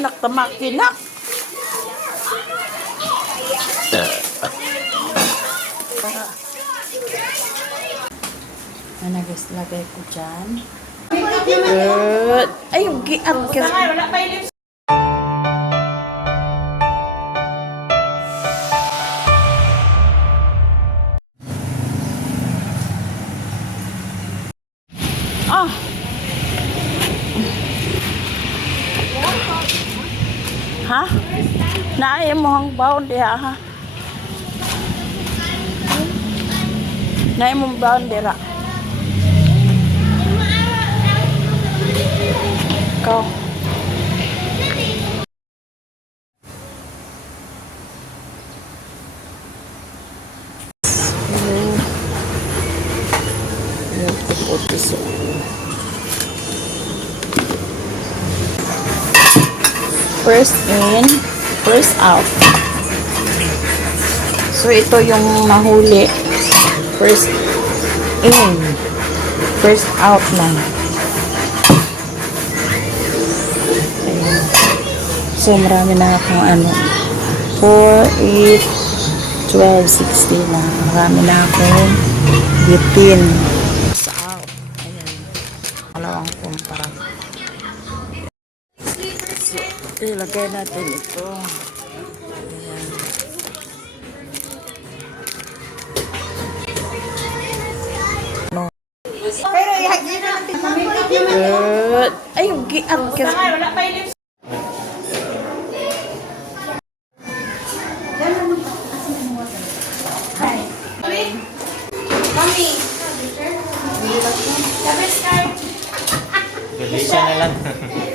naktamak-tinak. Ano guys, lagay ko dyan. Good. Ay, yung giang. Wala pa yung lips. Ah. Ha? Naaya mo hang baon diha ha? Naaya mo baon diha. Ikaw. First in, first out. So ito yung mahuli. First in, first out lang. Ayan. So marami na akong ano, 4, 8, 12, 16 na. Marami na akong bitin. First out. Ayan. Dalawang kumpara. Ilagay natin ito. Ayan. No. Pero ihagin na natin. Good. Ay, yung giang. Wala pa yung lips. Mami. Sabes card. Delicious na lang.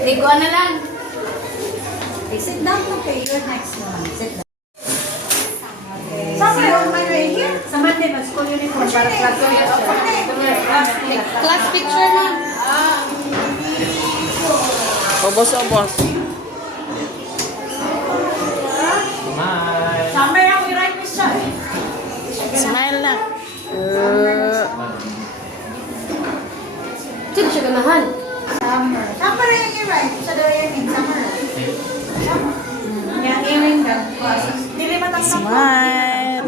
Liguan na lang. Sit down po kayo. You're next one. Sit down. Saan kayo? Right here? Sa Monday, mag-school uniform. Para class picture. Class picture na. Obos-obos. Smile. Summer ako i-write mo siya. Smile na. Sino siya ganahan? Summer. Summer yung i-write. Sa daw yung summer. Yan, earring daw. Dili matang Smile.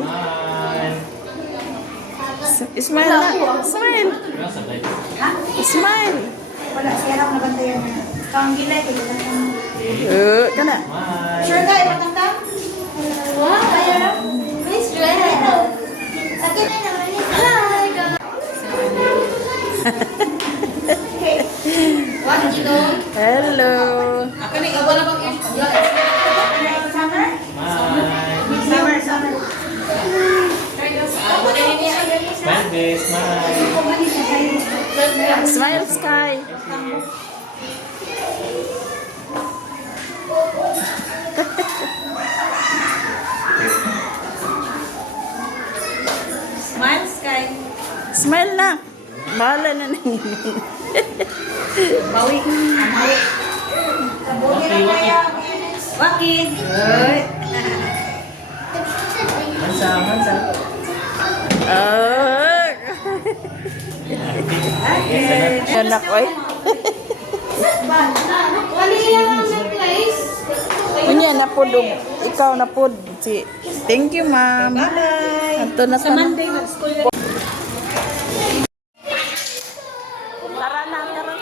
Smile. Smile na. Smile. Ha? Smile. Wala, siya lang nabantayan na. Kang gilay, kaya lang. Kana. Smile. Sure ka, ibatang ka? Wow, kaya lang. Please, Joanna. Akin na naman yun. Hi, guys. Okay. What did you do? Hello. Ako na, iwan na bang summer? Smile. Summer. Smile, babe. Smile. Smile, Sky. Smile, Sky. Smile na. Bahala na ninyo. Bawi. Bawi. Kabuhi na kaya. Wakid. Mansa. Oh. Anak, oy. Unya na po ikaw na po si. Thank you, ma'am. Bye. Ato na Sa Monday, mag-school. Tara na. Tara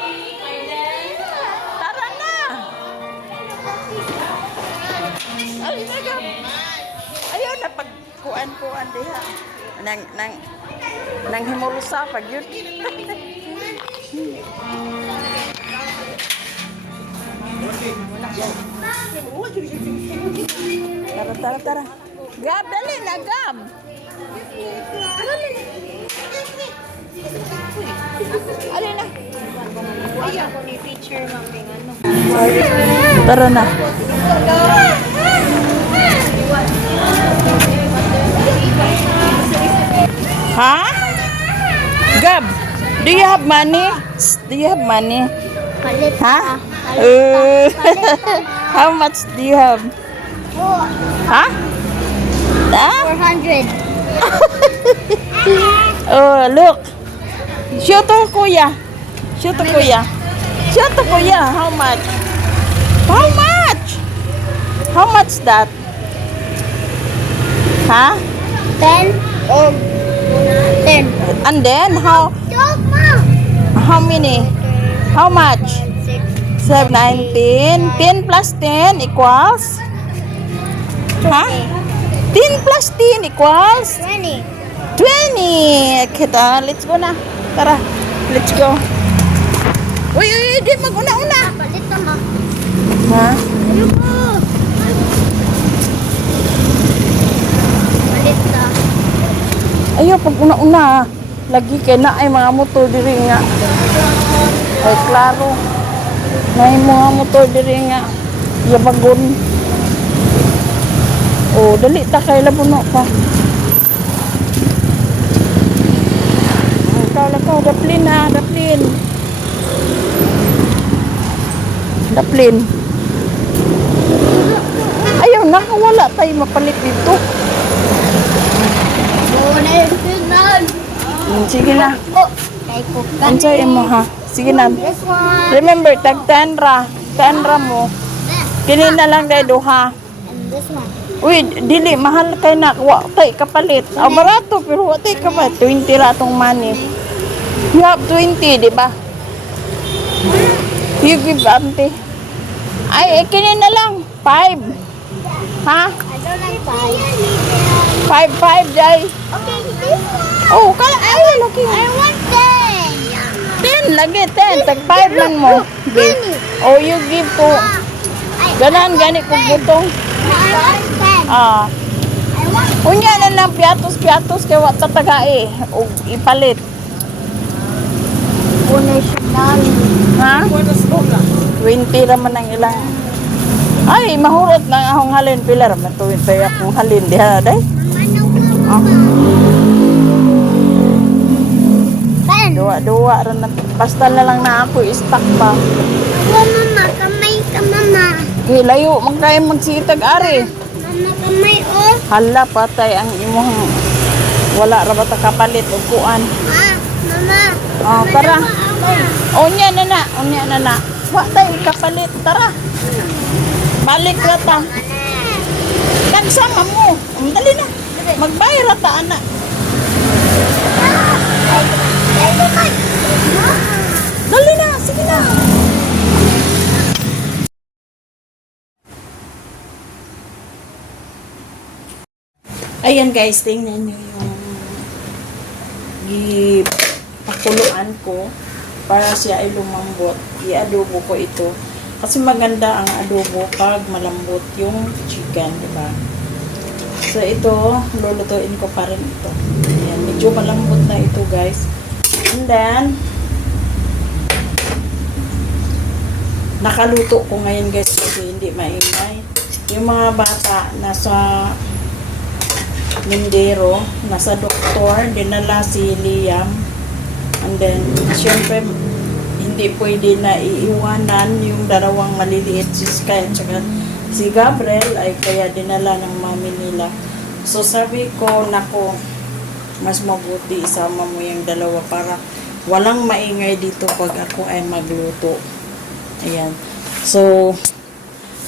na. Ay, naga. Ayaw na pagkuan-kuan diha. Nang himulusa pag yun. Tara. Gab, dali na, Gab. Alin na. Ayaw ko ni teacher, mami. Ano? Tara na. Ha? Gab, do you have money? Ha? How much do you have? Ha? Ha? 400. Oh, look. Show to kuya. Show to kuya. How much? How much? How much that? Huh? 10 and 10. And then how many? How much? 7, 19. 10 plus 10 equals? Huh? 10 plus 10 equals? 20. 20. Kita, let's go na. Tara, let's go. Uy, di mag-una-una. Palit naman. Ha? Ayoko. Palit na. Ayaw, pag una-una. Lagi kay na ay mga motor diri nga. Ay, klaro. May mga motor diri nga. Yabagon. Oh, dali ta kay labuno pa. Lakaw, daplin na, daplin. Daplin. Ayaw, nakawala tayo mapalit dito. Muna yung signal. Sige na. Oh, kay Kukan. Ansay mo ha. Sige na. This one. Remember, tag 10 ra. 10 ra mo. Kini na lang day duha. And this one. Uy, dili, mahal kay na. Wa tay kapalit. Ah, barato, pero wa tay kapalit. 20 ra tong money. You have 20, di ba? You give auntie. Ay, kini na lang. 5. Ha? I don't like 5. 5, Jay. Okay, this one. Oh, kala, ay, looking. I want 10. 10, lagi, 10. Tag 5 lang mo. Give. Oh, you give to. Ganan, gani kung butong. I want 10. Ah. I want Unya na lang, piatos, kaya wa tatagai. O, ipalit. national. Ha? 20 raman ang ilang. Ay, mahurot na akong halin. Pila raman tuwin pa akong halin. Diha, day. Ah. Duwa rin na. Basta na lang na ako, stock pa. Mama, kamay ka, mama. Okay, layo, magkaya magsitag, ari. Mama, kamay, oh. Hala, patay ang imong wala ra ba ta kapalit o kuan. Mama. Oh, para. Unya na na. Wa tay kapalit, tara. Balik ra ta. Nagsama mo. Dali na. Magbayad ra ta ana. Dali na, sige na. Ayan guys, tingnan nyo yung pakuluan ko para siya ay lumambot. I-adobo ko ito. Kasi maganda ang adobo pag malambot yung chicken, di ba? So ito, lulutuin ko pa rin ito. Ayan, medyo malambot na ito guys. And then, nakaluto ko ngayon guys kasi hindi maingay. Yung mga bata nasa Mindero, nasa doktor, dinala si Liam. And then, syempre, hindi pwede na iiwanan yung dalawang maliliit, si Sky at saka si Gabriel, ay kaya dinala ng mami nila. So, sabi ko, nako, mas mabuti isama mo yung dalawa para walang maingay dito pag ako ay magluto. Ayan. So,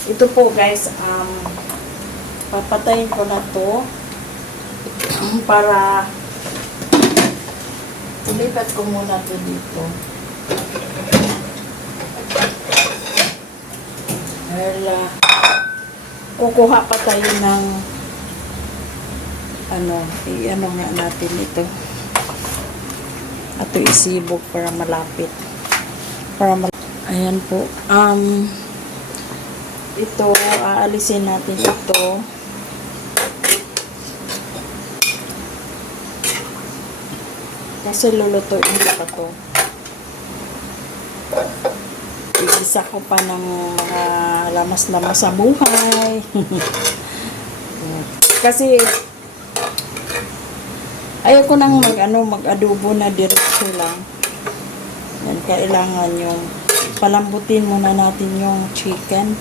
ito po guys, papatayin ko na to para ilipat ko muna to dito. Kukuha pa tayo ng i-ano nga natin ito. Ato isibog para malapit. Ayan po. Ito, aalisin natin ito. Kasi lulutuin ko pa to. Igisa ko pa ng mga lamas-lamas sa buhay. Kasi ayaw ko nang mag-adobo na diretso lang. Yan, kailangan yung palambutin muna natin yung chicken.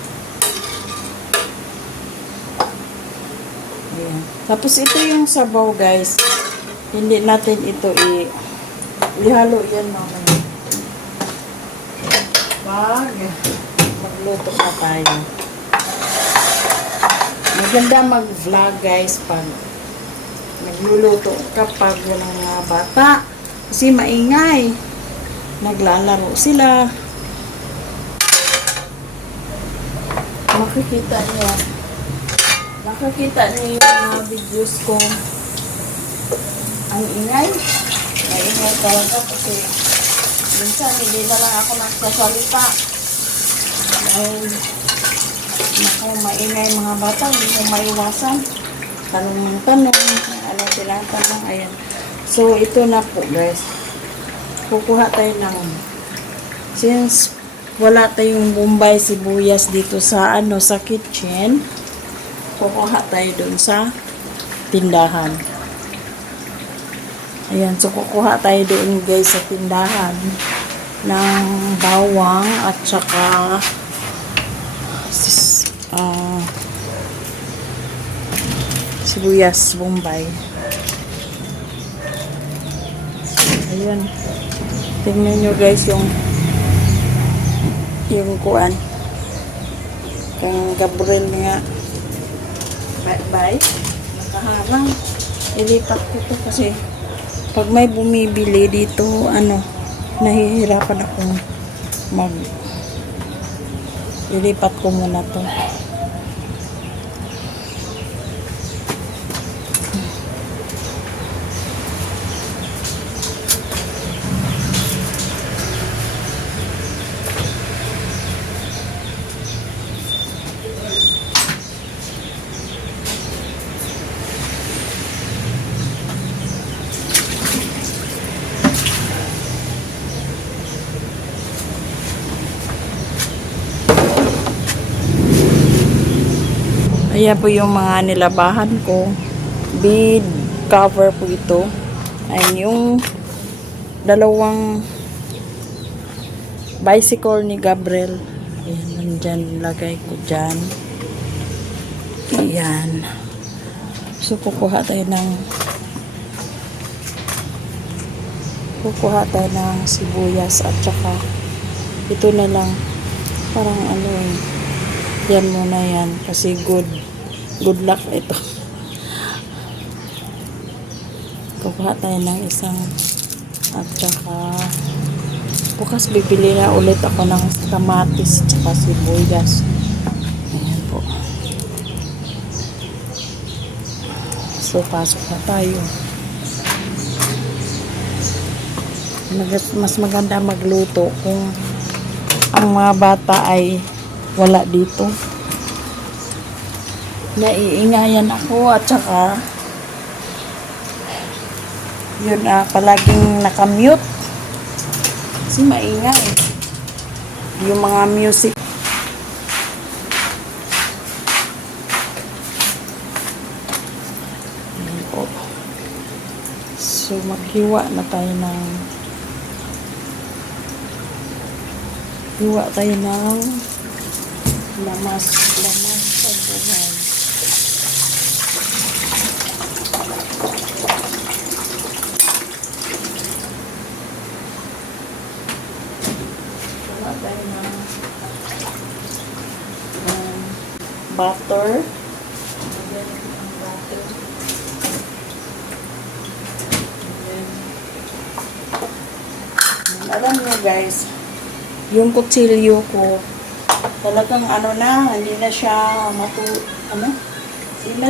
Ayan. Tapos ito yung sabaw guys. Hindi natin ito ihalo yan mamaya. Magluto na tayo. Maganda mag-vlog guys pag nagluluto kapag walang mga bata. Kasi maingay. Naglalaro sila. Makikita niyo yung mga videos ko. Ang ingay. Maingay talaga kasi minsan hindi na lang ako nagsasalita. Dahil maingay mga bata, hindi mo maiwasan. Tanong ng tanong, ano tinatanong, ayan. So, ito na po guys. Kukuha tayo ng, since wala tayong bombay sibuyas dito sa sa kitchen, kukuha tayo dun sa tindahan. Ayan, so kukuha tayo doon guys sa tindahan ng bawang at saka sibuyas bombay. Ayan. Tingnan nyo guys yung kuan. Kang Gabriel nga. Bye. Nakaharang. Ilipat ko to kasi pag may bumibili dito, nahihirapan akong ilipat ko muna to. Ayan po yung mga nilabahan ko. Bead cover po ito. Ayan yung dalawang bicycle ni Gabriel. Ayan, nandyan lagay ko dyan. Ayan. So, kukuha tayo ng sibuyas at saka ito na lang. Parang yan muna yan kasi good luck ito. Kukuha tayo ng isang at saka bukas bibili na ulit ako ng kamatis at saka sibuyas. Ayan po. So pasok na tayo. Mas maganda magluto kung ang mga bata ay wala dito. Naiingayan ako at saka yun palaging nakamute kasi maingay yung mga music. Ayan po. So maghiwa na tayo ng lamas sa buhay. Wala tayo ng butter. Alam nyo guys, yung kutsilyo ko talagang hindi na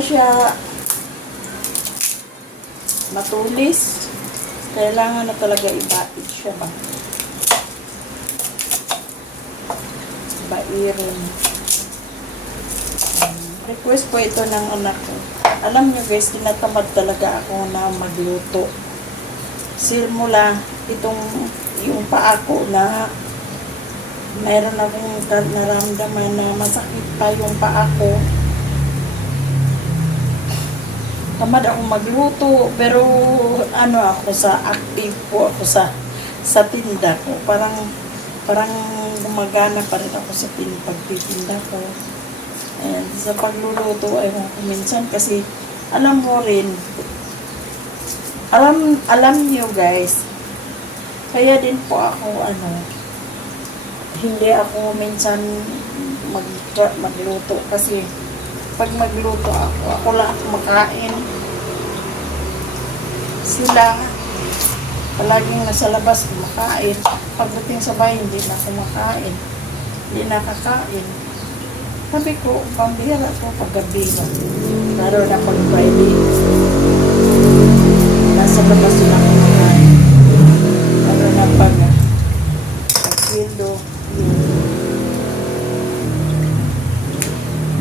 siya matulis. Kailangan na talaga ibatid siya ba? Bairin. Request po ito ng anak ko. Alam nyo guys, tinatamad talaga ako na magluto. Simula yung paa ko na mayroon akong naramdaman na masakit pa yung paa ko. Tamad akong magluto, pero ako active po ako sa tinda ko. Parang gumagana pa rin ako sa pagtitinda ko. And sa pagluluto ay minsan kasi alam mo rin, alam niyo guys, kaya din po ako hindi ako minsan magluto kasi pag magluto ako lang kumakain. Sila, palaging nasa labas kumakain. Pagdating sa bahay, hindi na kumakain. Hindi nakakain. Sabi ko, pambihira ko paggabi. Lalo na pag Friday. Nasa labas sila kumakain. Lalo na pag-sweldo.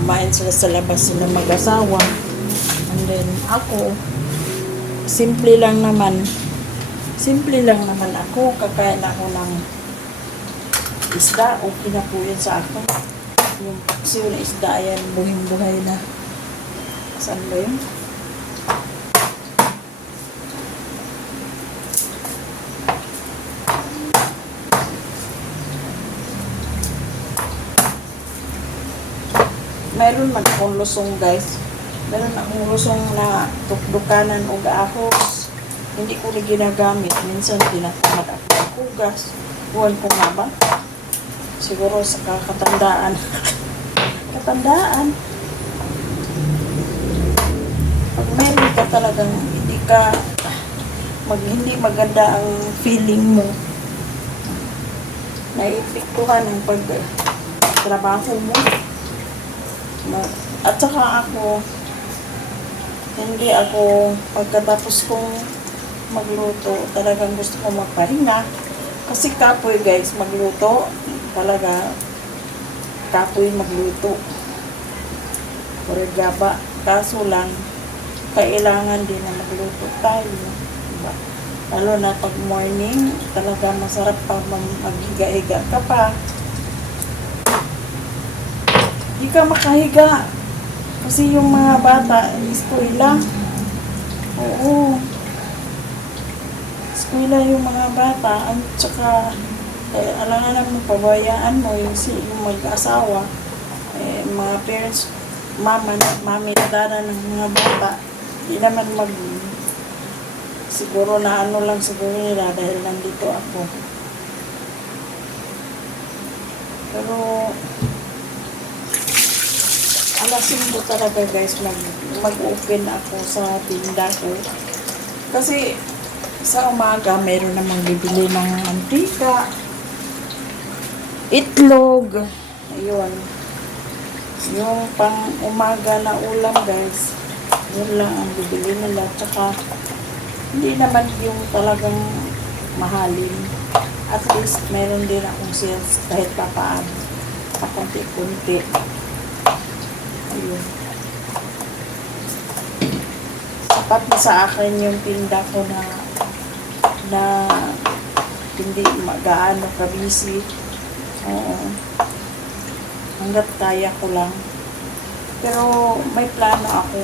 Kumain sila sa labas sila mag-asawa. And then ako, simple lang naman ako. Kakain ako ng isda. Okay na po yun sa akin. Yung paksiw na isda, yan, buhing-buhay na. Saan ba yun? Mayroon man akong lusong, guys. Mayroon akong lusong na tukdukanan o gaahos. Hindi ko na ginagamit. Minsan tinatamad ako ng kugas. Buwan ko nga ba? Siguro sa kakatandaan. Katandaan. Pag meron ka talagang hindi maganda ang feeling mo. Naipiktuhan ang pagtrabaho mo. At saka hindi ako, pagkatapos kong magluto, talagang gusto ko magpahinga. Kasi kapoy, guys, magluto. Talaga, kapoy magluto. Gaba. Kaso lang, kailangan din na magluto tayo. Diba? Lalo na pag morning, talaga masarap pa maghiga-higa ka pa. Hindi ka makahiga. Kasi yung mga bata, eskwela. Oo. Eskwela yung mga bata. At saka, alangan mo, pabayaan mo yung mag-asawa. Mga parents, mami na dada ng mga bata. Hindi naman siguro na lang siguro nila dahil nandito ako. Pero, alasin ko talaga, guys, mag-open ako sa tinda ko. Kasi sa umaga meron namang bibili ng mantika, itlog, ayun. Yung pang umaga na ulam, guys, yun lang ang bibili nila. Tsaka hindi naman yung talagang mahalin. At least meron din akong sales kahit papaano, sa konti-konti. Ayun. Sapat na sa akin yung tinda ko na hindi gaano ka-busy. Oo. Hanggat kaya ko lang. Pero may plano ako,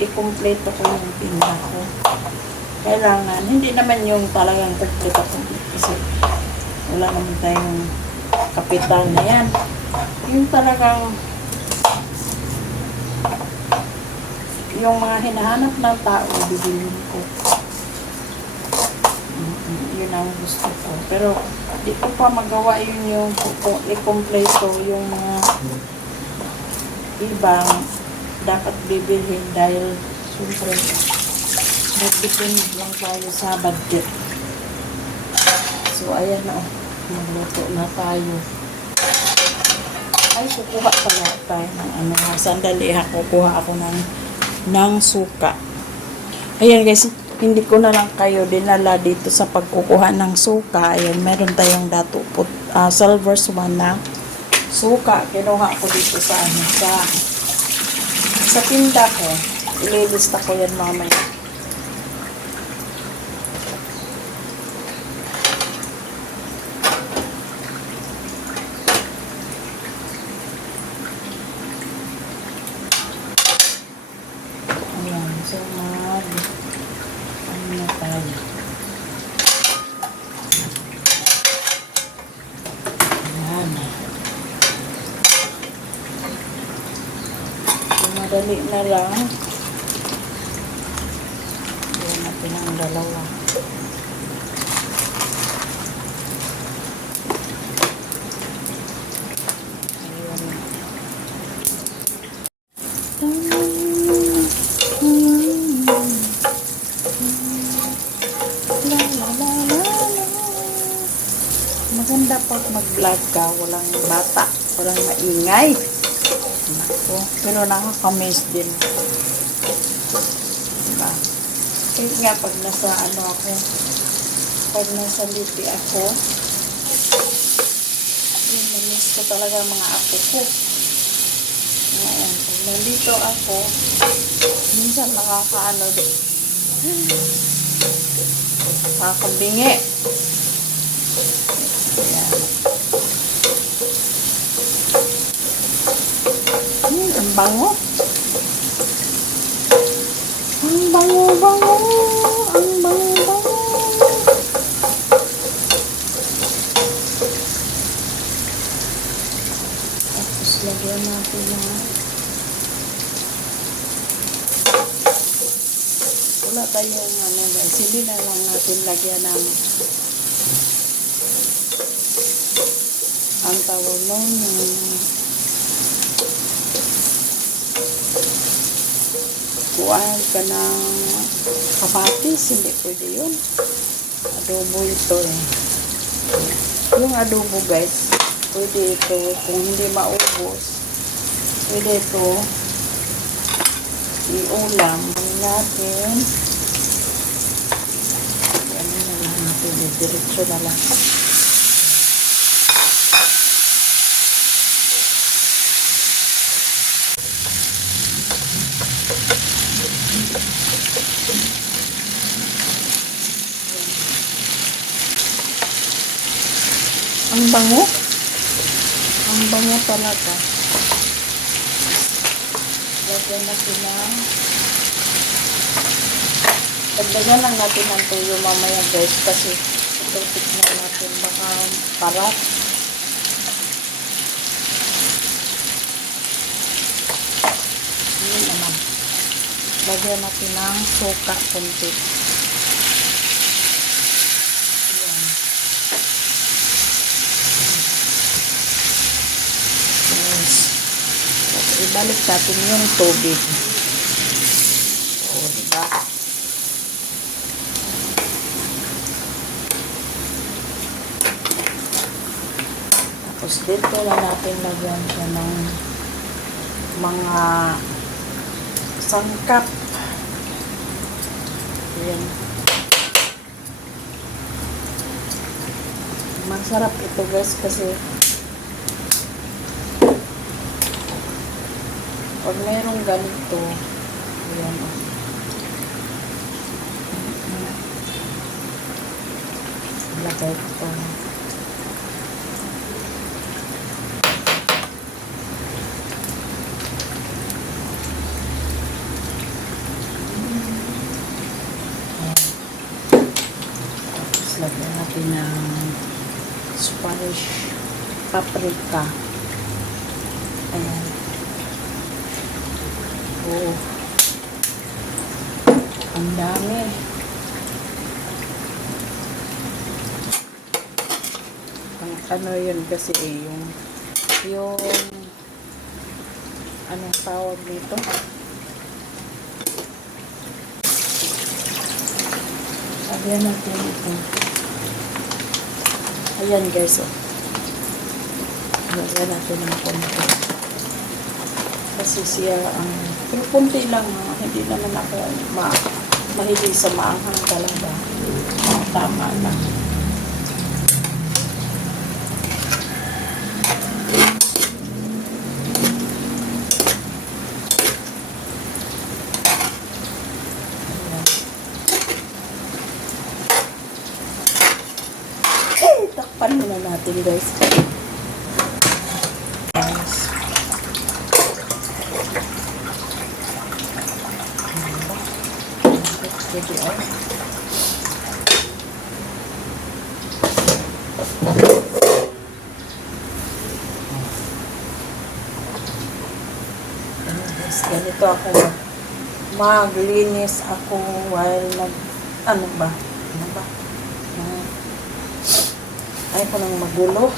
i-complete ko yung tinda ko. Kailangan, hindi naman yung talagang complete kasi wala naman tayong kapital na yan. Yung talagang yung mga hinahanap ng tao, bibilin ko. Yun ang gusto ko. Pero, di ko pa magawa yun yung i-kompleto yung mga ibang dapat bibilhin dahil siyempre nag-depend lang tayo sa budget. So, ayan na. Magluto na tayo. Ay, kukuha pala tayo ng sandali ha. Kukuha ako ng suka. Ayan, guys, hindi ko na lang kayo dinala dito sa pagkukuha ng suka. Ayan, meron tayong silver swan na suka. Kinuha ko dito sa tinda ko. Ililista ko yan mamaya. So, ano na tayo? Ayan. So, madali na lang. Ayan natin ang dalawa. Ayan. ka, walang bata, walang maingay. Nako, pero nakakamiss din. Diba? Kaya nga pag nasa pag nasa lipi ako, yun, namiss ko talaga ang mga apo ko. Ngayon, pag nandito ako, minsan nakakabingi. Ayan. Ang bango. Ang bango-bango. Ang bango-bango. Tapos lagyan natin wala tayong guys. Hindi na lang natin lagyan ng ang tawag nun kuhaan ka ng kamatis, hindi pwede yun. Adobo ito eh. Yung adobo guys, pwede ito kung hindi maubos. Pwede ito iulam natin. Yan na lang natin. Diretso na lang. Ang bango. Ang bango talaga. Lagyan natin ng dagdagan lang natin ng tuyo mamaya guys kasi ito na natin baka parat. Yun naman. Lagyan natin ng suka kunti. Ayan. Yes. Tapos ibalik natin yung tubig. O, diba? Tapos dito lang natin lagyan siya ng mga sangkap. Ayan. Masarap ito guys kasi pag mayroong ganito, ayan o. Lagay ito. Lagyan natin ng Spanish paprika. Ayan. Oh. Ang dami. Ano yun kasi yung anong tawag dito? Lagyan natin ito. Ayan guys, oh. Lagyan natin ng konti. Kasi siya pero konti lang, hindi naman ako mahilig sa maanghang talaga. Tama lang. Takpan muna natin guys. Pwede ay. Ganito ako maglinis ako while ano ba? Ay ko nang magulo.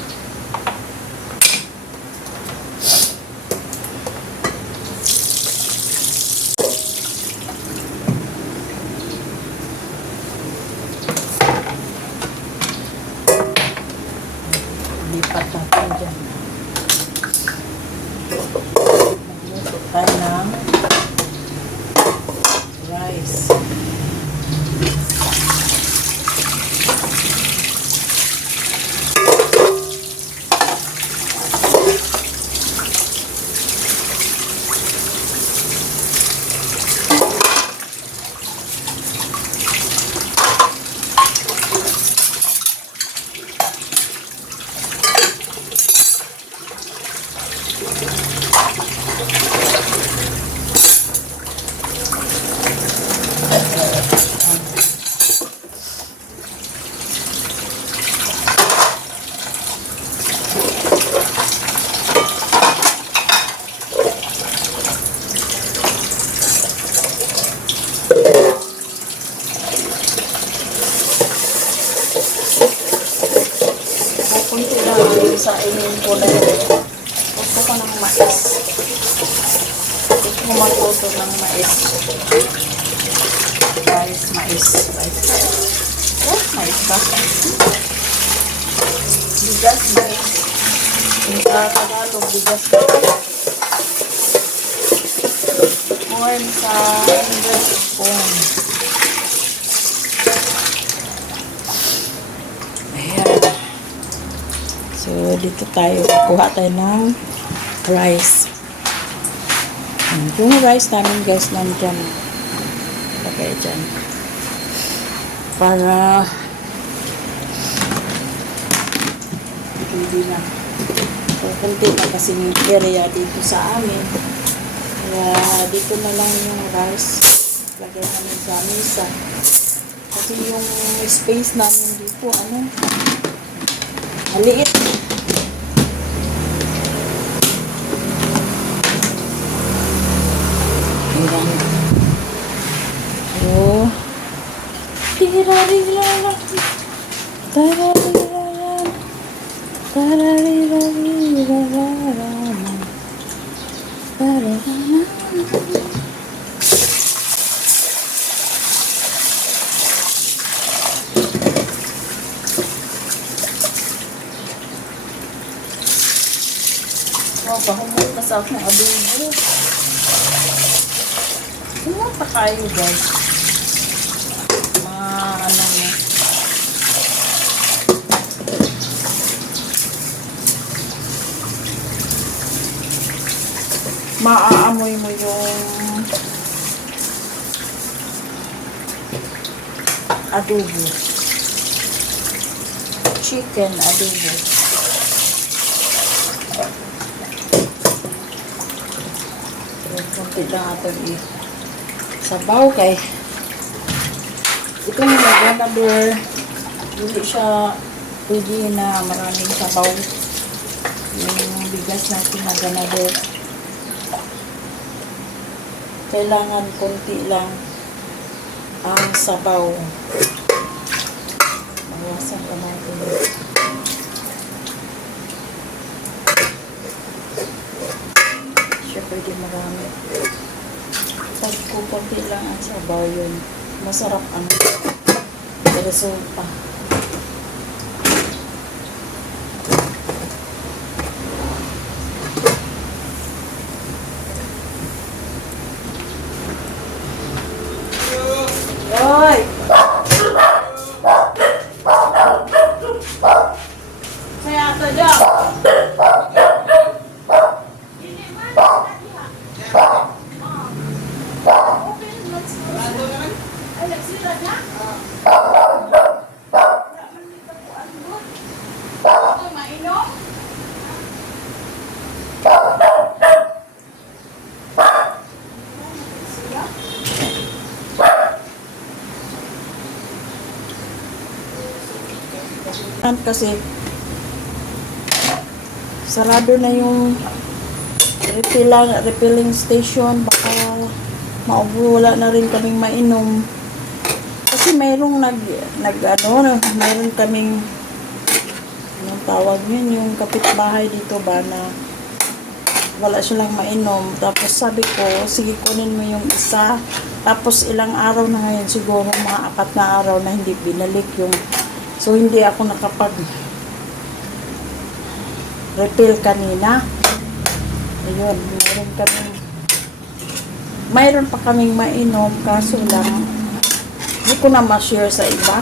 Lipat natin tayo ng rice. Kunti lang sa inin ko na gusto ko ng mais. Gusto ko magluto ng mais. Rice, mais. Mais ba? Bigas, guys. Yung sa Tagalog, bigas ba? Corn sa English, corn. Ayan. So, dito tayo. Kuha tayo ng rice. Yung rice namin, guys, nandyan. Lagay dyan. Para hindi na. So, kunti na kasing area dito sa amin. Kaya, dito na lang yung rice. Lagay namin sa mesa. Kasi yung space namin dito, maliit. Ayan. So, tirarirara. Tararirara. Tararirara. Tararara. Wow, pahumot na sa akong adobo. Kumata kayo, guys. Mga na. Maaamoy mo yung adobo. Chicken adobo. Kunti lang atong sabaw kay itong ganador hindi siya pwede na maraming sabaw yung bigas natin na ganador kailangan kunti lang ang sabaw. Mawasan ka natin siya pwede marami. Pag kunti lang ang sabaw yun, masarap ang resulta. Hoy! Saya ito dyan. Kasi sarado na yung refilling station, baka wala na rin kaming mainom kasi mayroong mayroon kaming anong tawag yun, yung kapitbahay dito ba na wala silang mainom, tapos sabi ko sige kunin mo yung isa, tapos ilang araw na ngayon, siguro mga 4 na araw na hindi binalik yung. So, hindi ako nakapag-refill kanina. Ayun, meron kami mayroon pa kaming mainom, kaso lang, hindi ko na ma-share sa iba.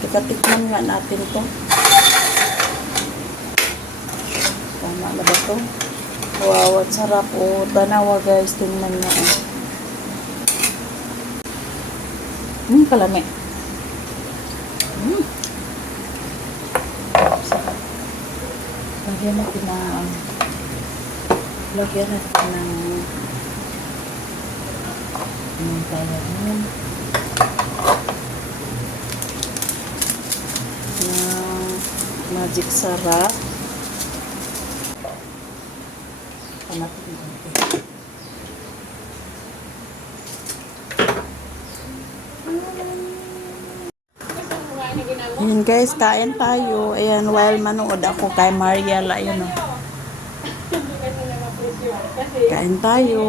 Tikatikman nga natin to. Tama na ba to? Wow, at sarap. O, tanawa guys, tingnan nyo. Kalami. Sarap. Lagyan natin ng kaya naman ng magic sarap. Panatin natin. Ayan guys, kain tayo. Ayan, while manood ako kay Mariela, ayun o. Kain tayo.